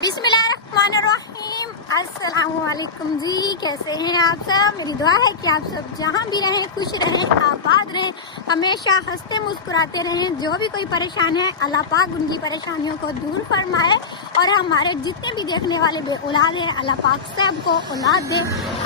बिस्मिल्लाहिर्रहमानिर्रहीम। अस्सलामुअलैकुम जी, कैसे हैं आप सब। मेरी दुआ है कि आप सब जहाँ भी रहें खुश रहें, आबाद रहें, हमेशा हंसते मुस्कुराते रहें। जो भी कोई परेशान है अल्लाह पाक उनकी परेशानियों को दूर फरमाए और हमारे जितने भी देखने वाले बे औलाद हैं अल्लाह पाक सबको औलाद दे,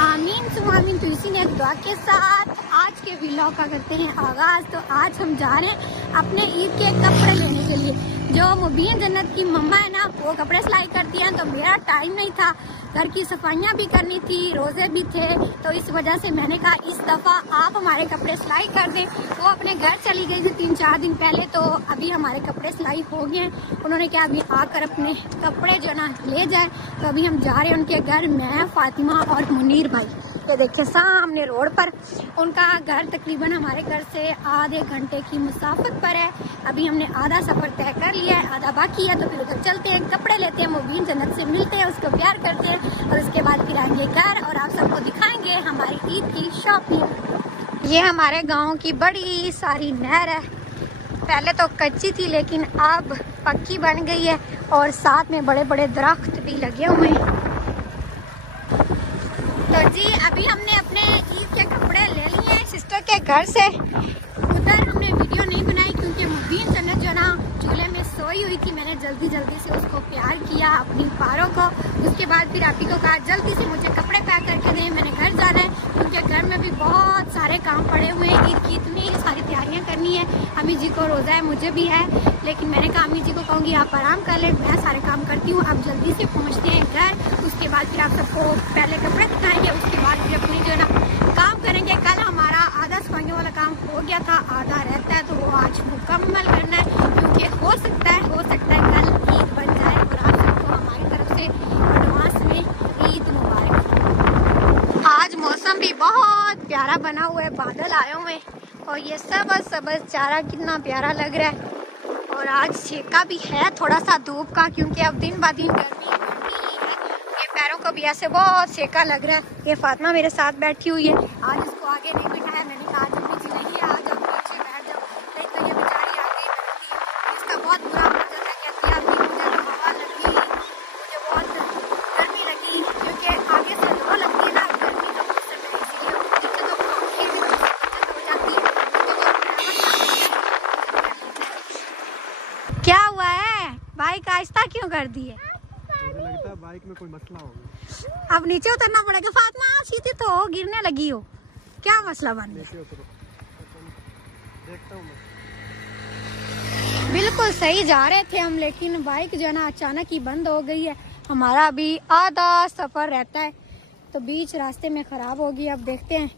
आमीन सुम्मा आमीन। तो इसी ने दुआ के साथ आज के व्लॉग का करते हैं आगाज़। तो आज हम जा रहे हैं अपने ईद के कपड़े लेने के लिए। जो मुबीन जन्नत की मम्मा है ना, वो कपड़े सिलाई करती हैं, तो मेरा टाइम नहीं था, घर की सफाइयाँ भी करनी थी, रोज़े भी थे, तो इस वजह से मैंने कहा इस दफ़ा आप हमारे कपड़े सिलाई कर दें। वो अपने घर चली गई थी 3-4 दिन पहले, तो अभी हमारे कपड़े सिलाई हो गए हैं। उन्होंने कहा अभी आकर अपने कपड़े जो ना ले जाए, तो अभी हम जा रहे हैं उनके घर। मैं, फातिमा और मुनीर भाई। ये देखिए सामने रोड पर उनका घर तकरीबन हमारे घर से आधे घंटे की मुसाफत पर है। अभी हमने आधा सफ़र तय कर लिया है, आधा बाकी है, तो फिर उधर चलते हैं, कपड़े लेते हैं, मुबीन जन्नत से मिलते हैं, उसको प्यार करते हैं और उसके बाद फिर आएंगे घर और आप सबको दिखाएंगे हमारी ईद की शॉपिंग। ये हमारे गाँव की बड़ी सारी नहर है, पहले तो कच्ची थी लेकिन अब पक्की बन गई है और साथ में बड़े बड़े दरख्त भी लगे हुए हैं। तो जी अभी हमने अपने ईद के कपड़े ले लिए हैं सिस्टर के घर से। उधर हमने वीडियो नहीं बनाई क्योंकि मुबीन जन्नत जो ना चूल्हे में सोई हुई थी। मैंने जल्दी से उसको प्यार किया अपनी पारों को। उसके बाद फिर आप ही को कहा जल्दी से मुझे कपड़े पैक करके दें, मैंने घर जाना है क्योंकि घर में भी बहुत सारे काम पड़े हुए हैं। ईद की इतनी सारी तैयारियां करनी है। अम्मी जी को रोज़ा है, मुझे भी है, लेकिन मैंने कहा अम्मी जी को कहूँगी आप आराम कर लें, मैं सारे काम करती हूँ। अब जल्दी से पहुँचते हैं घर, उसके बाद फिर आप सबको पहले कपड़े दिखाएंगे, उसके बाद फिर अपनी जो ना काम करेंगे। कल हमारा आधा सफाइयों वाला काम हो गया था, आधा रहता है, तो वो आज मुकम्मल करना है क्योंकि हो सकता है कल ईद बन जाए। और आप सबको हमारी तरफ से एडवांस में ईद मुबारक। आज मौसम भी बहुत प्यारा बना हुआ है, बादल आए हुए हैं और ये सबज चारा कितना प्यारा लग रहा है। और आज सेका भी है थोड़ा सा धूप का, क्योंकि अब दिन ब दिन गर्मी है। ये पैरों को भी ऐसे बहुत सेका लग रहा है। ये फातिमा मेरे साथ बैठी हुई है, आज इसको आगे नहीं बिठाया, मैंने कहा आज पीछे नहीं है, आज आप पीछे बैठ जाओ। लेकिन ये बेचारी आगे बैठी है, इसका बहुत बुरा हाल चल रहा है। कहती है मुझे हवा लगी, मुझे बहुत गर्मी लगी, क्योंकि आगे से लो लगती है ना गर्मी का मौसम है, इसलिए दिक्कतों को आंखें भी हो जाती है। क्या हुआ है, बाइक आहिस्ता क्यों कर दी है? मुझे लगता है बाइक में कोई मसला होगा। अब नीचे उतरना पड़ेगा। फातिमा सीधी तो हो, गिरने लगी हो, क्या मसला बन गया? देखता हूँ मैं। बिल्कुल सही जा रहे थे हम, लेकिन बाइक जो है ना अचानक ही बंद हो गई है। हमारा अभी आधा सफर रहता है, तो बीच रास्ते में खराब होगी। अब देखते हैं,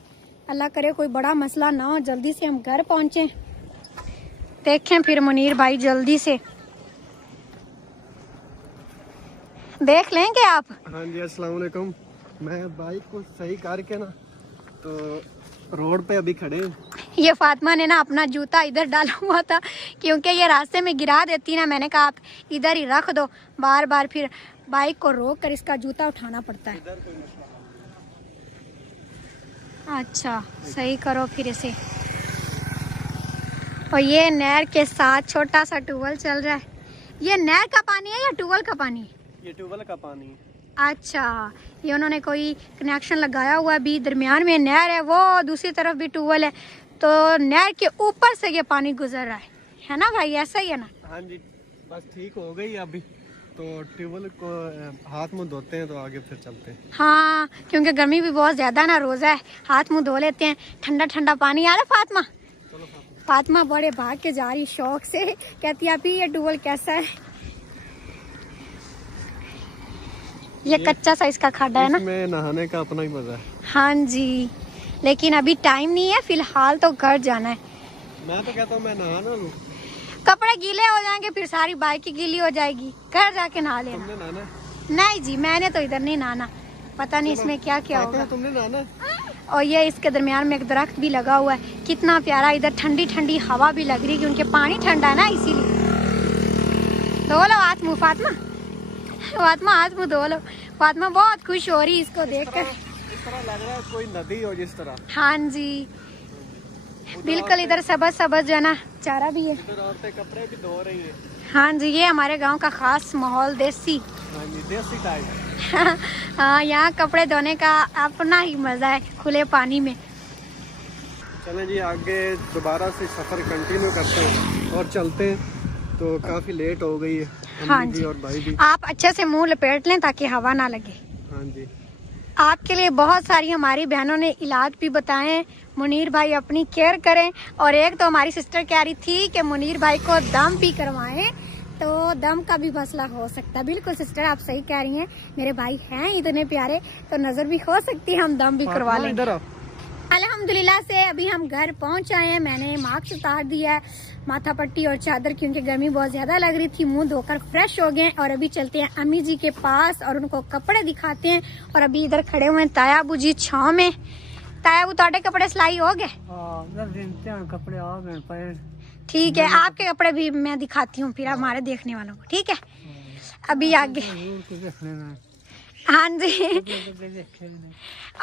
अल्लाह करे कोई बड़ा मसला ना हो, जल्दी से हम घर पहुंचे। देखें फिर मुनीर भाई जल्दी से देख लेंगे आप। हाँ जी, अस्सलाम वालेकुम। मैं बाइक को सही करके ना तो रोड पे अभी खड़े हैं। ये फातिमा ने ना अपना जूता इधर डाला हुआ था क्योंकि ये रास्ते में गिरा देती ना, मैंने कहा आप इधर ही रख दो, बार बार फिर बाइक को रोक कर इसका जूता उठाना पड़ता है। अच्छा सही करो फिर इसे। और ये नहर के साथ छोटा सा ट्यूबवेल चल रहा है। ये नहर का पानी है या ट्यूबवेल का पानी? ये ट्यूबवेल का पानी है। अच्छा, ये उन्होंने कोई कनेक्शन लगाया हुआ, भी दरमियान में नहर है, वो दूसरी तरफ भी ट्यूबवेल है, तो नहर के ऊपर से ये पानी गुजर रहा है ना भाई, ऐसा ही है ना? हाँ जी, बस ठीक हो गई अभी, तो ट्यूबवेल को हाथ मुंह धोते हैं तो आगे फिर चलते हैं। हाँ, क्योंकि गर्मी भी बहुत ज्यादा ना, रोजा है, हाथ मुंह धो लेते हैं, ठंडा ठंडा पानी आ रहा है। फातिमा फातिमा बड़े भाग के जा रही शौक से, कहती है अभी ये ट्यूबवेल कैसा है। ये कच्चा सा इसका खड्डा है ना, इसमें नहाने का अपना ही मजा है। हाँ जी, लेकिन अभी टाइम नहीं है, फिलहाल तो घर जाना है। मैं तो कहता हूँ मैं नहा ना लूं, कपड़े गीले हो जाएंगे, फिर सारी बाइक गीली हो जाएगी, घर जाके नहा लेना। तुमने नहाना? नहीं जी, मैंने तो इधर नहीं नहाना, पता नहीं इसमें क्या क्या होगा। तुमने नहाना? और ये इसके दरमियान में एक दरख्त भी लगा हुआ है, कितना प्यारा, इधर ठंडी ठंडी हवा भी लग रही है क्योंकि पानी ठंडा है ना, इसीलिए। धो लो हाथ मुँह फातिमा, फातिमा हाथ मुँह धो लो। फातिमा बहुत खुश हो रही इसको देखकर, इस तरह लग रहा है कोई नदी हो जिस तरह। हाँ जी, बिल्कुल इधर सबज जो है ना चारा भी है। इधर औरतें कपड़े भी धो रही है। हाँ जी, ये हमारे गांव का खास माहौल देसी। हाँ जी, देसी टाइप। हाँ, यहाँ कपड़े धोने का अपना ही मजा है खुले पानी में। चलें जी, आगे दोबारा से सफर कंटिन्यू करते हैं और चलते हैं। तो काफी लेट हो गई है हाँ जी जी, और भाई भी। आप अच्छे से मुंह लपेट लें ताकि हवा ना लगे। हाँ जी, आपके लिए बहुत सारी हमारी बहनों ने इलाज भी बताए हैं। मुनीर भाई अपनी केयर करें। और एक तो हमारी सिस्टर कह रही थी कि मुनीर भाई को दम भी करवाएं, तो दम का भी मसला हो सकता है। बिल्कुल सिस्टर, आप सही कह रही हैं। मेरे भाई हैं इतने प्यारे, तो नजर भी हो सकती है, हम दम भी करवा लेंगे। अल्हम्दुलिल्लाह से अभी हम घर पहुंच आए हैं। मैंने मास्क उतार दिया है, माथा पट्टी और चादर, क्योंकि गर्मी बहुत ज्यादा लग रही थी। मुंह धोकर फ्रेश हो गए और अभी चलते हैं अम्मी जी के पास और उनको कपड़े दिखाते हैं। और अभी इधर खड़े हुए हैं तायाबू जी छाव में। तायाबू, ਤੁਹਾਡੇ कपड़े सिलाई हो गए? कपड़े आ गए। ठीक है, आपके कपड़े भी मैं दिखाती हूँ फिर हमारे देखने वालों को, ठीक है? अभी आगे, हाँ जी।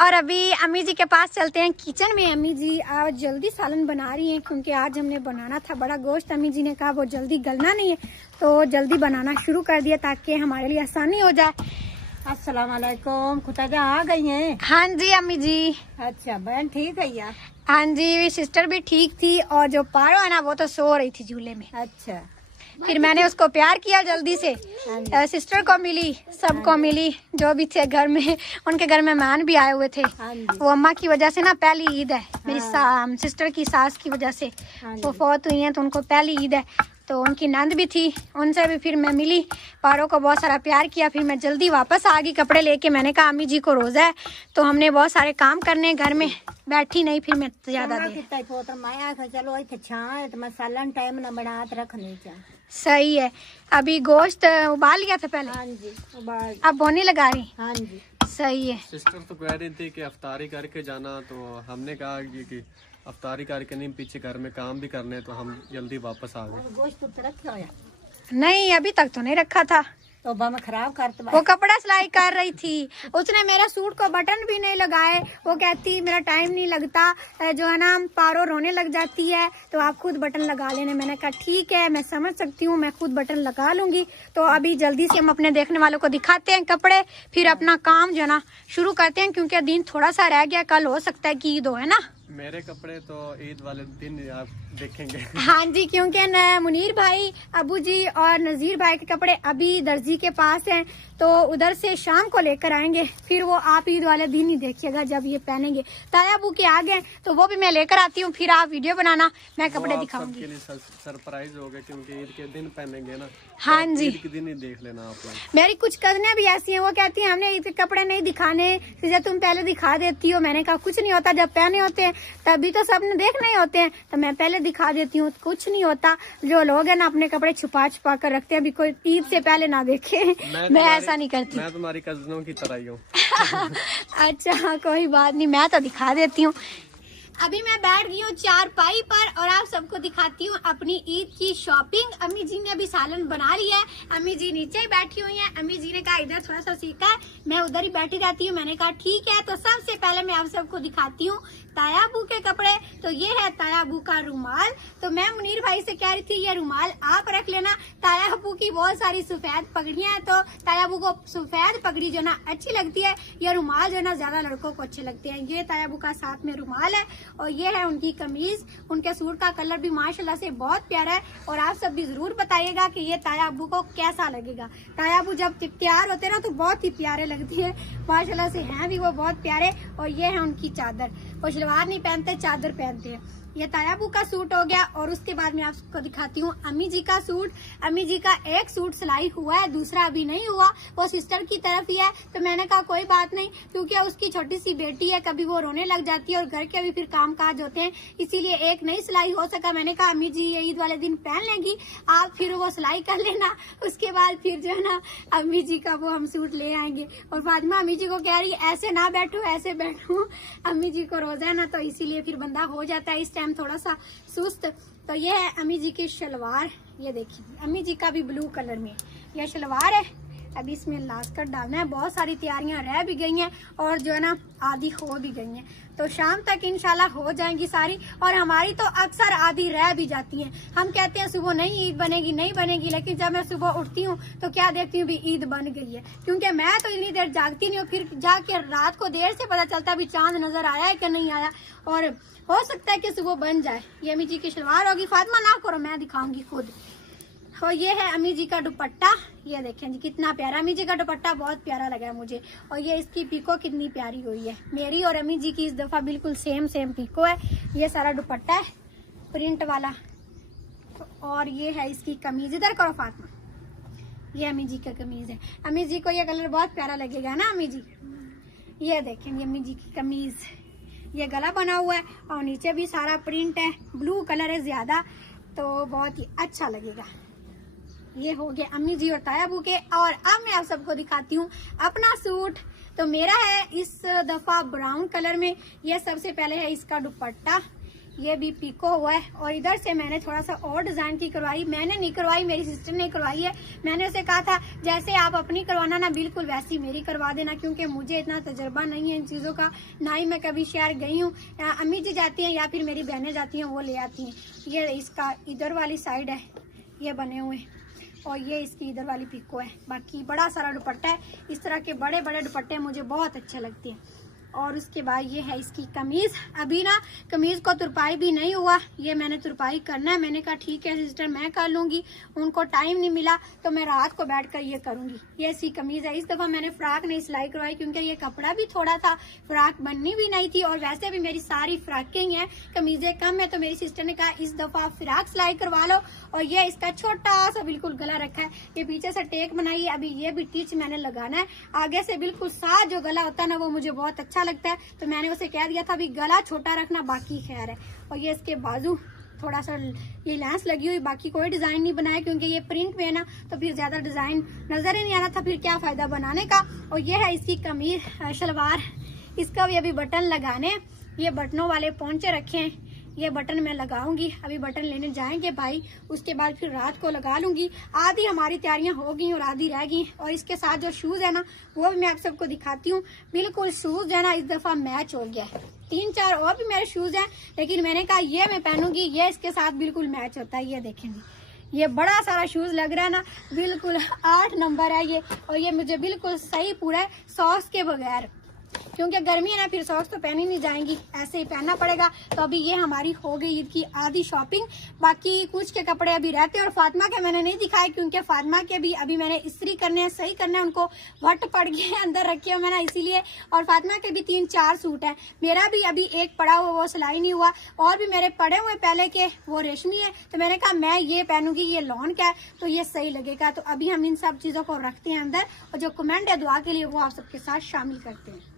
और अभी अम्मी जी के पास चलते हैं किचन में। अम्मी जी आज जल्दी सालन बना रही हैं, क्योंकि आज हमने बनाना था बड़ा गोश्त। अम्मी जी ने कहा वो जल्दी गलना नहीं है, तो जल्दी बनाना शुरू कर दिया ताकि हमारे लिए आसानी हो जाए। अस्सलाम वालेकुम। खुदाजा आ गई हैं? हाँ जी अम्मी जी। अच्छा, बहन ठीक है यार? हाँ जी, सिस्टर भी ठीक थी और जो पारो है ना वो तो सो रही थी झूले में। अच्छा, फिर मैंने उसको प्यार किया जल्दी से। सिस्टर को मिली, सबको मिली जो भी थे घर में। उनके घर में मेहमान भी आए हुए थे। वो अम्मा की वजह से ना पहली ईद है मेरी सिस्टर की सास की वजह से वो फौत हुई हैं, तो उनको पहली ईद है। तो उनकी नंद भी थी, उनसे भी फिर मैं मिली, पारो को बहुत सारा प्यार किया। फिर मैं जल्दी वापस आ गई कपड़े लेके। मैंने कहा अम्मी जी को रोज़ा है तो हमने बहुत सारे काम करने घर में, बैठी नहीं फिर मैं ज्यादा देर। चलो इतने छां तो मसाला टाइम ना बना रखने चा। सही है। अभी गोश्त उबाल लिया था पहले। हाँ जी, उबाल। अब बोनी लगा रही। हाँ जी, सही है। सिस्टर तो कह रही थी कि अफ्तारी करके जाना, तो हमने कहा कि अफ्तारी करके नहीं, पीछे घर में काम भी करने, तो हम जल्दी वापस आ गए। गोश्त तो रखा होया? नहीं, अभी तक तो नहीं रखा था। तो मैं खराब करते वो कपड़ा सिलाई कर रही थी, उसने मेरे सूट को बटन भी नहीं लगाए। वो कहती मेरा टाइम नहीं लगता, जो है ना पारो रोने लग जाती है, तो आप खुद बटन लगा लेने। मैंने कहा ठीक है, मैं समझ सकती हूँ, मैं खुद बटन लगा लूंगी। तो अभी जल्दी से हम अपने देखने वालों को दिखाते हैं कपड़े, फिर अपना काम जो है ना शुरू करते हैं, क्योंकि दिन थोड़ा सा रह गया। कल हो सकता है कि ईद हो, है ना? मेरे कपड़े तो ईद वाले दिन आप देखेंगे। हाँ जी, क्योंकि मुनीर भाई, अबू जी और नजीर भाई के कपड़े अभी दर्जी के पास हैं, तो उधर से शाम को लेकर आएंगे। फिर वो आप ईद वाले दिन ही देखिएगा जब ये पहनेंगे। ताया अबू के आ गए तो वो भी मैं लेकर आती हूँ, फिर आप वीडियो बनाना, मैं कपड़े दिखाऊंगी। सरप्राइज हो गए क्योंकि ईद के दिन पहनेंगे ना। हाँ जी, ईद के दिन ही देख लेना आप लोग। मेरी कुछ कजनें भी ऐसी हैं, वो कहती हैं हमने ईद के कपड़े नहीं दिखाने, जब तुम पहले दिखा देती हो। मैंने कहा कुछ नहीं होता, जब पहने होते हैं तभी तो सबने देखने ही होते हैं, तो मैं पहले दिखा देती हूँ, कुछ नहीं होता। जो लोग हैं ना अपने कपड़े छुपा छुपा कर रखते हैं, अभी कोई ईद से पहले ना देखे। मैं ऐसा नहीं करती। मैं तुम्हारी कजनों की तरह ही हूँ। अच्छा, कोई बात नहीं, मैं तो दिखा देती हूँ। अभी मैं बैठ गई हूँ चारपाई पर और आप सबको दिखाती हूँ अपनी ईद की शॉपिंग। अम्मी जी ने अभी सालन बना लिया है, अम्मी जी नीचे ही बैठी हुई हैं। अम्मी जी ने कहा इधर थोड़ा सा सीखा है, मैं उधर ही बैठी रहती हूँ। मैंने कहा ठीक है। तो सबसे पहले मैं आप सबको दिखाती हूँ तायाबू के कपड़े। तो ये है तायाबू का रुमाल। तो मैं मुनीर भाई से कह रही थी ये रुमाल आप रख लेना। तायाबू की बहुत सारी सफेद पगड़ियां हैं, तो तायाबू को सफेद पगड़ी जो ना अच्छी लगती है, ये रुमाल जो ना ज्यादा लड़कों को अच्छे लगते हैं। ये तायाबू का साथ में रुमाल है और ये है उनकी कमीज। उनके सूट का कलर भी माशाल्लाह से बहुत प्यारा है। और आप सब भी जरूर बताइएगा कि ये तायाबू को कैसा लगेगा। तायाबू जब तैयार होते हैं ना तो बहुत ही प्यारे लगती है, माशाल्लाह से हैं भी वो बहुत प्यारे। और ये है उनकी चादर, वो सलवार नहीं पहनते, चादर पहनते हैं। ये तायाबू का सूट हो गया। और उसके बाद मैं आपको दिखाती हूँ अम्मी जी का सूट। अम्मी जी का एक सूट सिलाई हुआ है, दूसरा अभी नहीं हुआ, वो सिस्टर की तरफ ही है। तो मैंने कहा कोई बात नहीं, क्योंकि उसकी छोटी सी बेटी है, कभी वो रोने लग जाती है और घर के भी फिर काम काज होते हैं, इसीलिए एक नहीं सिलाई हो सका। मैंने कहा अम्मी जी ये ईद वाले दिन पहन लेंगी, आप फिर वो सिलाई कर लेना। उसके बाद फिर जो है ना अम्मी जी का वो हम सूट ले आएंगे। और फातिमा अम्मी जी को कह रही ऐसे ना बैठो, ऐसे बैठो, अम्मी जी को रोजा है ना, तो इसीलिए फिर बंदा हो जाता है इस टाइम थोड़ा सा सुस्त। तो ये है अम्मी जी की शलवार, ये देखिए अम्मी जी का भी ब्लू कलर में यह शलवार है। अभी इसमें लास्कर डालना है। बहुत सारी तैयारियां रह भी गई हैं और जो है ना आधी हो भी गई हैं, तो शाम तक इंशाल्लाह हो जाएंगी सारी। और हमारी तो अक्सर आधी रह भी जाती हैं। हम कहते हैं सुबह नहीं ईद बनेगी, नहीं बनेगी, लेकिन जब मैं सुबह उठती हूँ तो क्या देखती हूँ भी ईद बन गई है। क्योंकि मैं तो इतनी देर जागती नहीं हूँ, फिर जाके रात को देर से पता चलता भी चांद नजर आया है कि नहीं आया, और हो सकता है कि सुबह बन जाए। ये अम्मी जी की शलवार होगी। फातिमा ना करो, मैं दिखाऊंगी खुद। और ये है अम्मी जी का दुपट्टा। ये देखें जी कितना प्यारा, अम्मी जी का दुपट्टा बहुत प्यारा लगा है मुझे। और ये इसकी पीको कितनी प्यारी हुई है। मेरी और अम्मी जी की इस दफा बिल्कुल सेम पीको है। ये सारा दुपट्टा है प्रिंट वाला। और ये है इसकी कमीज। इधर करो फातिमा, ये अम्मी जी का कमीज है। अम्मी जी को ये कलर बहुत प्यारा लगेगा ना अम्मी जी। ये देखेंगे अम्मी जी की कमीज, ये गला बना हुआ है और नीचे भी सारा प्रिंट है। ब्लू कलर है ज्यादा, तो बहुत ही अच्छा लगेगा। ये हो गया अम्मी जी और तायाबू के। और अब मैं आप सबको दिखाती हूँ अपना सूट। तो मेरा है इस दफा ब्राउन कलर में। ये सबसे पहले है इसका दुपट्टा, ये भी पीको हुआ है। और इधर से मैंने थोड़ा सा और डिजाइन की करवाई। मैंने नहीं करवाई, मेरी सिस्टर ने करवाई है। मैंने उसे कहा था जैसे आप अपनी करवाना ना बिल्कुल वैसी मेरी करवा देना, क्योंकि मुझे इतना तजुर्बा नहीं है इन चीजों का, ना ही मैं कभी शहर गई हूँ। अम्मी जी जाती हैं या फिर मेरी बहनें जाती हैं, वो ले आती हैं। ये इसका इधर वाली साइड है, ये बने हुए, और ये इसकी इधर वाली पीको है। बाकी बड़ा सारा दुपट्टा है। इस तरह के बड़े बड़े दुपट्टे मुझे बहुत अच्छे लगते हैं। और उसके बाद ये है इसकी कमीज। अभी ना कमीज को तुरपाई भी नहीं हुआ, ये मैंने तुरपाई करना है। मैंने कहा ठीक है सिस्टर मैं कर लूंगी, उनको टाइम नहीं मिला तो मैं रात को बैठकर ये करूंगी। ये इसकी कमीज है। इस दफा मैंने फ्राक नहीं सिलाई करवाई क्योंकि ये कपड़ा भी थोड़ा था, फ्राक बननी भी नहीं थी, और वैसे भी मेरी सारी फ्राकें ही हैं, कमीजें कम है। तो मेरी सिस्टर ने कहा इस दफा फ्राक सिलाई करवा लो। और ये इसका छोटा सा बिल्कुल गला रखा है, ये पीछे से टेक बनाई है। अभी ये भी टीच मैंने लगाना है। आगे से बिल्कुल साथ जो गला होता है ना वो मुझे बहुत अच्छा लगता है, तो मैंने उसे कह दिया था भी गला छोटा रखना, बाकी खैर है। और ये इसके बाजू थोड़ा सा ये लेंस लगी हुई, बाकी कोई डिजाइन नहीं बनाया क्योंकि ये प्रिंट में है ना, तो फिर ज्यादा डिजाइन नजर ही नहीं आ रहा था, फिर क्या फायदा बनाने का। और ये है इसकी कमीज शलवार, इसका भी अभी बटन लगाने। ये बटनों वाले पोंचे रखे हैं, ये बटन मैं लगाऊंगी। अभी बटन लेने जाएंगे भाई, उसके बाद फिर रात को लगा लूंगी। आधी हमारी तैयारियां हो गई और आधी रह गई। और इसके साथ जो शूज है ना वो भी मैं आप सबको दिखाती हूँ। बिल्कुल शूज है ना इस दफा मैच हो गया है। 3-4 और भी मेरे शूज हैं, लेकिन मैंने कहा ये मैं पहनूंगी, ये इसके साथ बिल्कुल मैच होता है। ये देखेंगे ये बड़ा सारा शूज लग रहा है ना, बिल्कुल 8 नंबर है ये। और ये मुझे बिल्कुल सही पूरा है, सॉक्स के बगैर, क्योंकि गर्मी है ना, फिर सॉक्स तो पहनी नहीं जाएंगी, ऐसे ही पहनना पड़ेगा। तो अभी ये हमारी हो गई ईद की आधी शॉपिंग। बाकी कुछ के कपड़े अभी रहते हैं, और फातिमा के मैंने नहीं दिखाए क्योंकि फातिमा के भी अभी मैंने इस्त्री करने हैं, सही करना है, उनको वट पड़ गए अंदर रखे हुए मैंने इसीलिए। और फातिमा के भी 3-4 सूट है। मेरा भी अभी एक पड़ा हुआ वो सिलाई नहीं हुआ, और भी मेरे पड़े हुए पहले के वो रेशमी है। तो मैंने कहा मैं ये पहनूंगी, ये लॉन का है तो ये सही लगेगा। तो अभी हम इन सब चीजों को रखते हैं अंदर, और जो कमेंट है दुआ के लिए वो आप सबके साथ शामिल करते हैं।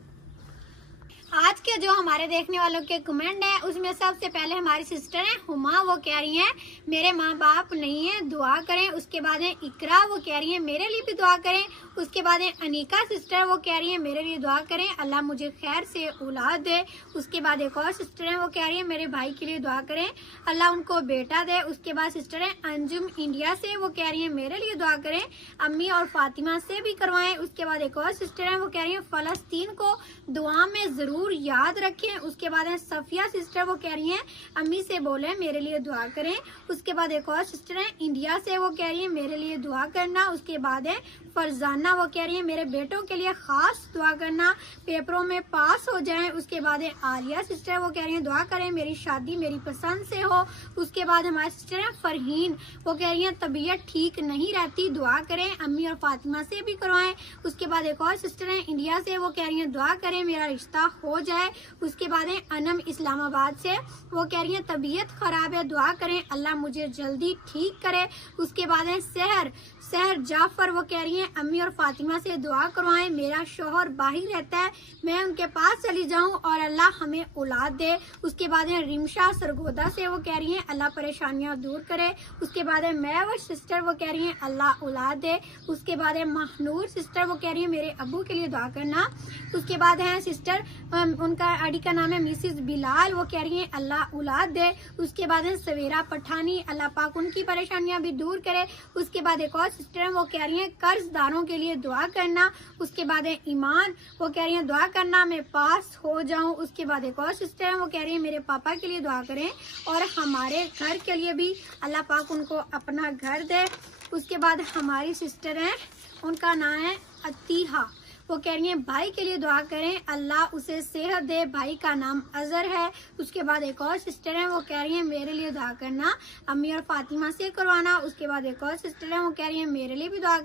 आज के जो हमारे देखने वालों के कमेंट हैं उसमें सबसे पहले हमारी सिस्टर है हुमा, वो कह रही हैं मेरे माँ बाप नहीं है दुआ करें। उसके बाद है इकरा, वो कह रही है मेरे लिए भी दुआ करें। उसके बाद है अनीका सिस्टर, वो कह रही है मेरे लिए दुआ करें, अल्लाह मुझे खैर से औलाद दे। उसके बाद एक और सिस्टर है वो कह रही है मेरे भाई के लिए दुआ करें, अल्लाह उनको बेटा दे। उसके बाद सिस्टर है अंजुम इंडिया से, वो कह रही है मेरे लिए दुआ करें, अम्मी और फातिमा से भी करवाएं। उसके बाद एक और सिस्टर है वो कह रही है फलस्तीन को दुआ में जरूर याद रखें। उसके बाद है सफिया सिस्टर, वो कह रही हैं अम्मी से बोले मेरे लिए दुआ करें। उसके बाद एक और सिस्टर है इंडिया से, वो कह रही है मेरे लिए दुआ करना। उसके बाद है फरजाना, वो कह रही है मेरे बेटों के लिए खास दुआ करना, पेपरों में पास हो जाएं। उसके बाद है आलिया सिस्टर, वो कह रही है दुआ करें मेरी शादी मेरी पसंद से हो। उसके बाद हमारी सिस्टर है फरहीन, वो कह रही है तबीयत ठीक नहीं रहती, दुआ करें, अम्मी और फातिमा से भी करवाएं। उसके बाद एक और सिस्टर है इंडिया से, वो कह रही है दुआ करें मेरा रिश्ता हो जाए। उसके बाद है अनम इस्लामाबाद से, वो कह रही है तबीयत खराब है, दुआ करें अल्लाह मुझे जल्दी ठीक करे। उसके बाद है सहर जाफर, वो कह रही है अम्मी और फातिमा से दुआ करवाएं, मेरा शोहर बाहर रहता है, मैं उनके पास चली जाऊं और अल्लाह हमें औलाद दे। उसके बाद है रिमशा सरगोदा से, वो कह रही है अल्लाह परेशानियां दूर करे। उसके बाद है मैं सिस्टर, वो कह रही है अल्लाह औलाद दे। उसके बाद है महनूर सिस्टर, वो कह रही है मेरे अब्बू के लिए दुआ करना। उसके बाद है सिस्टर, उनका आईडी का नाम है मिसिस बिलाल, वो कह रही है अल्लाह औलाद दे। उसके बाद है सवेरा पठानी, अल्लाह पाक उनकी परेशानियां भी दूर करे। उसके बाद एक और सिस्टर हैं वो कह रही हैं कर्जदारों के लिए दुआ करना। उसके बाद है ईमान, वो कह रही हैं दुआ करना मैं पास हो जाऊं। उसके बाद एक और सिस्टर हैं वो कह रही हैं मेरे पापा के लिए दुआ करें और हमारे घर के लिए भी अल्लाह पाक उनको अपना घर दे। उसके बाद हमारी सिस्टर हैं उनका नाम है अतीहा, वो कह रही हैं भाई के लिए दुआ करें अल्लाह उसे सेहत दे, भाई का नाम अजहर है। उसके बाद एक और सिस्टर हैं वो कह रही हैं मेरे लिए दुआ करना अम्मी और फातिमा से करवाना। उसके बाद एक और सिस्टर हैं वो कह रही हैं मेरे लिए भी दुआ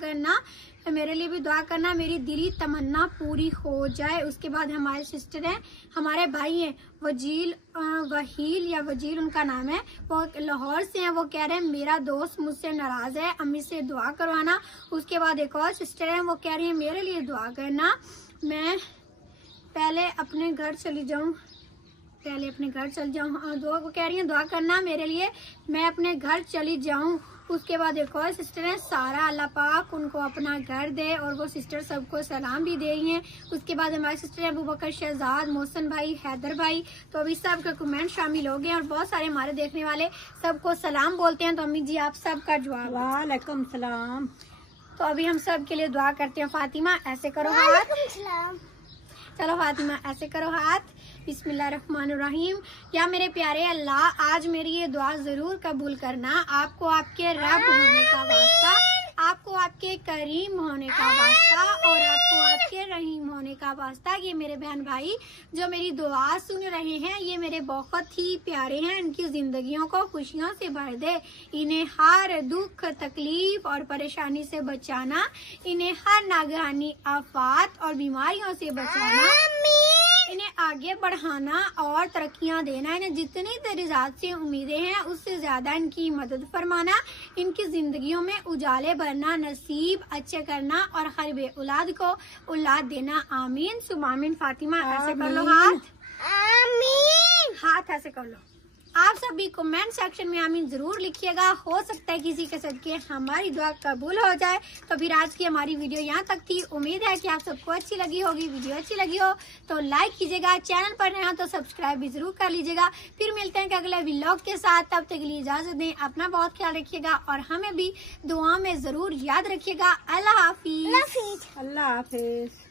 करना, मेरी दिली तमन्ना पूरी हो जाए। उसके बाद हमारे सिस्टर हैं, हमारे भाई हैं वहील या वजील उनका नाम है, वो लाहौर से हैं। वो कह रहे हैं मेरा दोस्त मुझसे नाराज है, अम्मी से दुआ करवाना। उसके बाद एक और सिस्टर हैं वो कह रही हैं मेरे लिए दुआ करना, मैं पहले अपने घर चली जाऊं। वो कह रही हैं दुआ करना मेरे लिए, मैं अपने घर चली जाऊं। उसके बाद एक और सिस्टर है सारा, अल्लाह पाक उनको अपना घर दे और वो सिस्टर सबको सलाम भी दे रही हैं। उसके बाद हमारे सिस्टर है अबू बकर शहजाद, मोहसन भाई, हैदर भाई। तो अभी सबका कमेंट शामिल हो गए और बहुत सारे हमारे देखने वाले सबको सलाम बोलते हैं। तो अम्मी जी आप सबका जवाब। वालेकुम सलाम। तो अभी हम सब के लिए दुआ करते हैं। फातिमा ऐसे करो हाथ, चलो फातिमा ऐसे करो हाथ। बिस्मिल्लाहिर्रहमानिर्रहीम। या मेरे प्यारे अल्लाह आज मेरी ये दुआ जरूर कबूल करना, आपको आपके रब होने का वास्ता, आपको आपके करीम होने का वास्ता और आपको आपके रहीम होने का वास्ता। ये मेरे बहन भाई जो मेरी दुआ सुन रहे हैं ये मेरे बहुत ही प्यारे हैं, इनकी जिंदगियों को खुशियों से भर दे, इन्हें हर दुख तकलीफ और परेशानी से बचाना, इन्हें हर नागहानी आफात और बीमारियों से बचाना, इन्हें आगे बढ़ाना और तरक्कियां देना, इन्हें जितनी तेरी ज़ात से उम्मीदें हैं उससे ज्यादा इनकी मदद फरमाना, इनकी जिंदगियों में उजाले भरना, नसीब अच्छे करना और हर बे औलाद को औलाद देना। आमीन सुबह आमीन। फातिमा ऐसे कर लो हाथ, आमीन, हाथ ऐसे कर लो। आप सभी कमेंट सेक्शन में आमीन जरूर लिखिएगा, हो सकता है किसी के सदके हमारी दुआ कबूल हो जाए। तो फिर आज की हमारी वीडियो यहाँ तक थी, उम्मीद है कि आप सबको अच्छी लगी होगी। वीडियो अच्छी लगी हो तो लाइक कीजिएगा, चैनल पर नए हो तो सब्सक्राइब भी जरूर कर लीजिएगा। फिर मिलते हैं अगले व्लॉग के साथ, तब तक के लिए इजाजत दें, अपना बहुत ख्याल रखिएगा और हमें भी दुआ में जरूर याद रखिएगा। अल्लाह हाफिज। अल्लाह हाफिज।